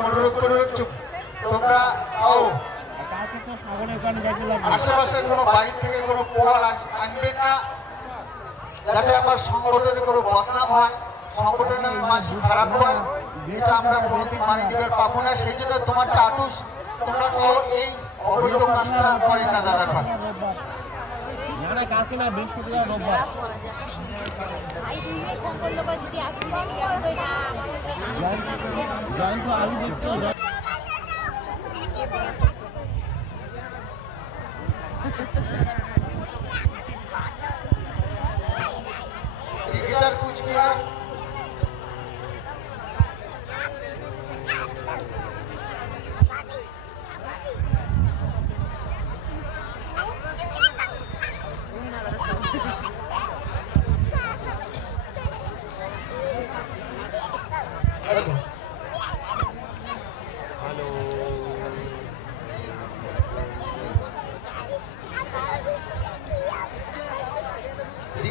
অনুরোধ করে তোমরা খাও। আশেপাশে কোনো বাড়ি থেকে কোনো পোয়াল আনবে না, যাতে আমার সংগঠনের কোনো বদনাম হয়, সংগঠনের মাঝে খারাপ হয়, এটা আমরা কোনোদিন মানি দিতে পাবো না। সেই জন্য তোমারটা আটুস, তোমরা তো এই অবৈধ কাজটা করে না দাদা পান।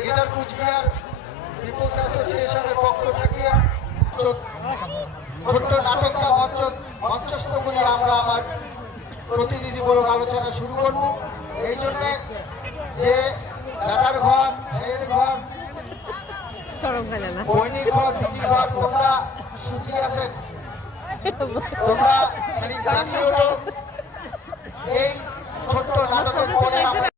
কুচবিহার কুচবিহার পিপলস অ্যাসোসিয়েশনের পক্ষ থেকে ছোট্ট নাটকটা মঞ্চস্থ করে আমরা আমার প্রতিনিধিমূলক আলোচনা শুরু করব। এই জন্যে যে দাদার ঘর, মেয়ের ঘর, বইনির ঘর, দিদির ঘর, তোমরা সুখী আছেন, তোমরা খালি জানিয়ে এই ছোট্ট নাটকের পরে